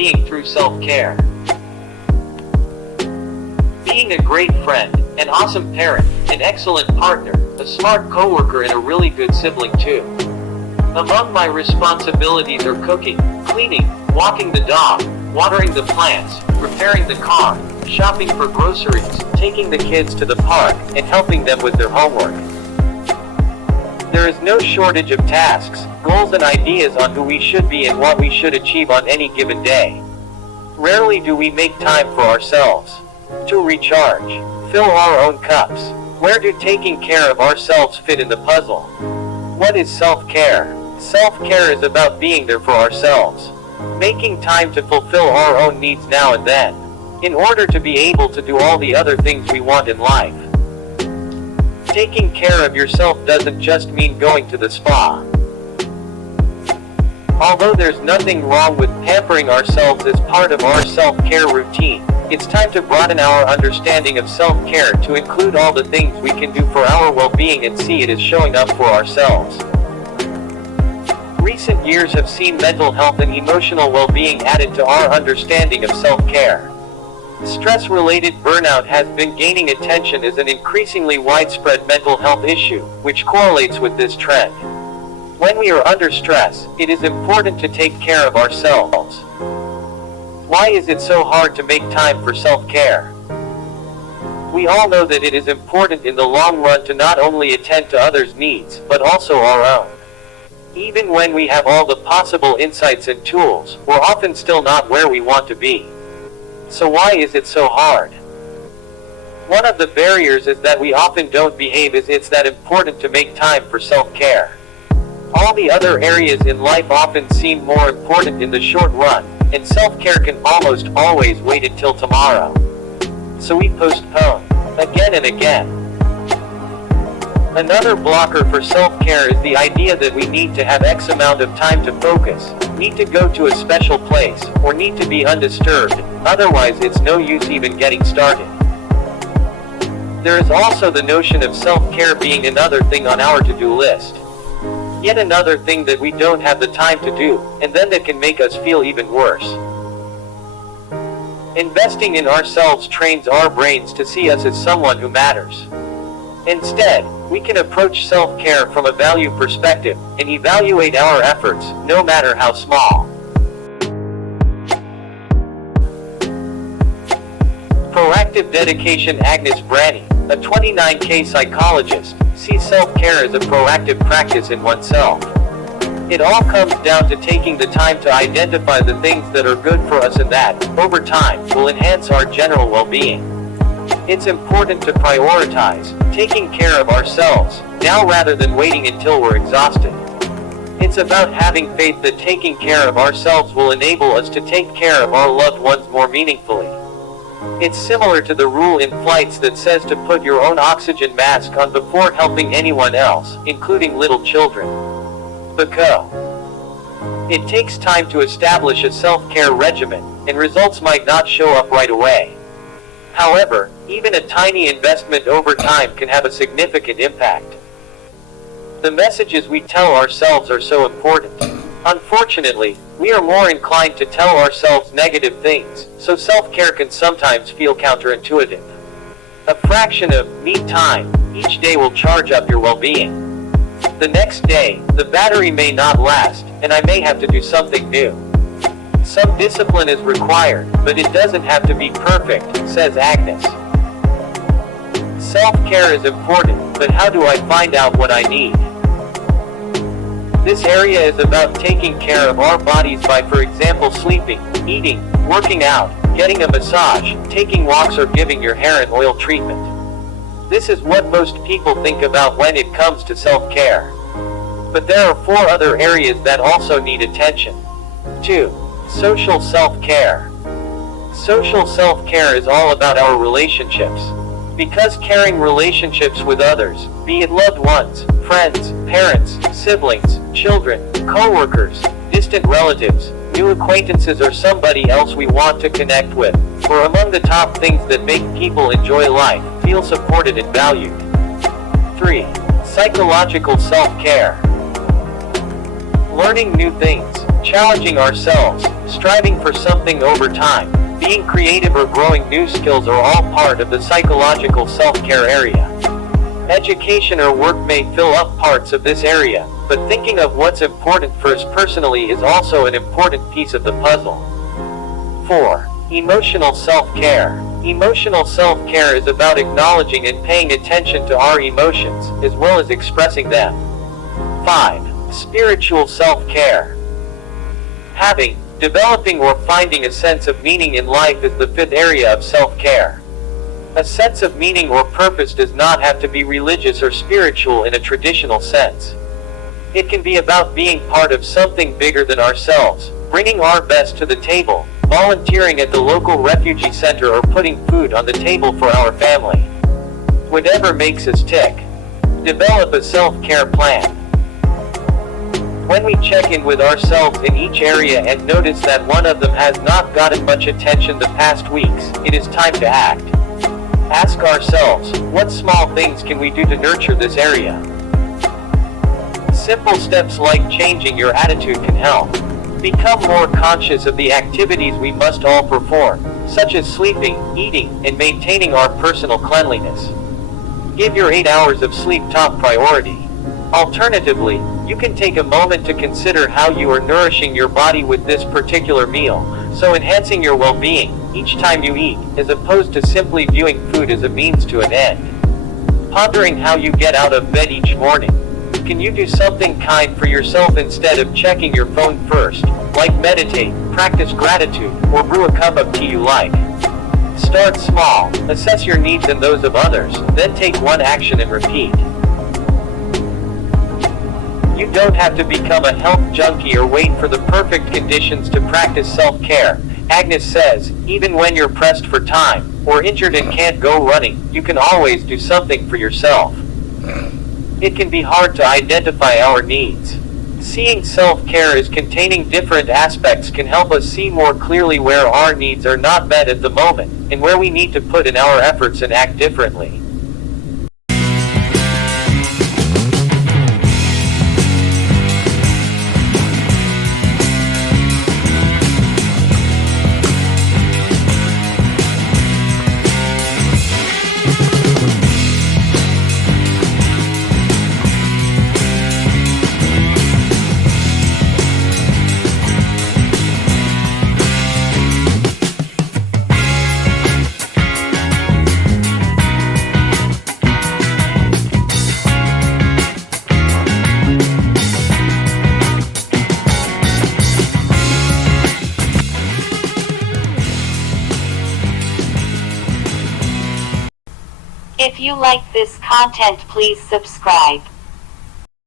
well-being through self-care. Being a great friend, an awesome parent, an excellent partner, a smart coworker, and a really good sibling too. Among my responsibilities are cooking, cleaning, walking the dog, watering the plants, repairing the car, shopping for groceries, taking the kids to the park, and helping them with their homework. There is no shortage of tasks, goals, and ideas on who we should be and what we should achieve on any given day. Rarely do we make time for ourselves. To recharge, fill our own cups. Where do taking care of ourselves fit in the puzzle? What is self-care? Self-care is about being there for ourselves, making time to fulfill our own needs now and then, in order to be able to do all the other things we want in life. Taking care of yourself doesn't just mean going to the spa. Although there's nothing wrong with pampering ourselves as part of our self-care routine, it's time to broaden our understanding of self-care to include all the things we can do for our well-being and see it as showing up for ourselves. Recent years have seen mental health and emotional well-being added to our understanding of self-care. Stress-related burnout has been gaining attention as an increasingly widespread mental health issue, which correlates with this trend. When we are under stress, it is important to take care of ourselves. Why is it so hard to make time for self-care? We all know that it is important in the long run to not only attend to others' needs, but also our own. Even when we have all the possible insights and tools, we're often still not where we want to be. So why is it so hard? One of the barriers is that we often don't behave as it's that important to make time for self-care. All the other areas in life often seem more important in the short run, and self-care can almost always wait until tomorrow. So we postpone, again and again. Another blocker for self-care is the idea that we need to have X amount of time to focus, need to go to a special place, or need to be undisturbed, otherwise it's no use even getting started. There is also the notion of self-care being another thing on our to-do list. Yet another thing that we don't have the time to do, and then that can make us feel even worse. Investing in ourselves trains our brains to see us as someone who matters. Instead, we can approach self-care from a value perspective, and evaluate our efforts, no matter how small. Proactive dedication. Agnes Branny, a 29K psychologist, sees self-care as a proactive practice in oneself. It all comes down to taking the time to identify the things that are good for us and that, over time, will enhance our general well-being. It's important to prioritize taking care of ourselves now rather than waiting until we're exhausted. It's about having faith that taking care of ourselves will enable us to take care of our loved ones more meaningfully. It's similar to the rule in flights that says to put your own oxygen mask on before helping anyone else, including little children. Because it takes time to establish a self-care regimen, and results might not show up right away. However, even a tiny investment over time can have a significant impact. The messages we tell ourselves are so important. Unfortunately, we are more inclined to tell ourselves negative things, so self-care can sometimes feel counterintuitive. A fraction of me time each day will charge up your well-being. The next day, the battery may not last, and I may have to do something new. Some discipline is required, but it doesn't have to be perfect, says Agnes. Self-care is important, but how do I find out what I need? This area is about taking care of our bodies by, for example, sleeping, eating, working out, getting a massage, taking walks, or giving your hair an oil treatment. This is what most people think about when it comes to self-care. But there are 4 other areas that also need attention. 2. Social self-care. Social self-care is all about our relationships. Because caring relationships with others, be it loved ones, friends, parents, siblings, children, co-workers, distant relatives, new acquaintances, or somebody else we want to connect with, are among the top things that make people enjoy life, feel supported and valued. 3. Psychological self-care. Learning new things, challenging ourselves, striving for something over time, being creative or growing new skills are all part of the psychological self-care area. Education or work may fill up parts of this area, but thinking of what's important for us personally is also an important piece of the puzzle. 4. Emotional self-care. Emotional self-care is about acknowledging and paying attention to our emotions, as well as expressing them. 5. Spiritual self-care. Having, developing or finding a sense of meaning in life is the 5th area of self-care. A sense of meaning or purpose does not have to be religious or spiritual in a traditional sense. It can be about being part of something bigger than ourselves, bringing our best to the table, volunteering at the local refugee center or putting food on the table for our family. Whatever makes us tick. Develop a self-care plan. When we check in with ourselves in each area and notice that one of them has not gotten much attention the past weeks, it is time to act. Ask ourselves, what small things can we do to nurture this area? Simple steps like changing your attitude can help. Become more conscious of the activities we must all perform, such as sleeping, eating, and maintaining our personal cleanliness. Give your 8 hours of sleep top priority. Alternatively, you can take a moment to consider how you are nourishing your body with this particular meal, so enhancing your well-being each time you eat, as opposed to simply viewing food as a means to an end. Pondering how you get out of bed each morning. Can you do something kind for yourself instead of checking your phone first, like meditate, practice gratitude, or brew a cup of tea you like? Start small, assess your needs and those of others, then take one action and repeat. You don't have to become a health junkie or wait for the perfect conditions to practice self-care. Agnes says, even when you're pressed for time, or injured and can't go running, you can always do something for yourself. It can be hard to identify our needs. Seeing self-care as containing different aspects can help us see more clearly where our needs are not met at the moment, and where we need to put in our efforts and act differently. If you like this content, please subscribe.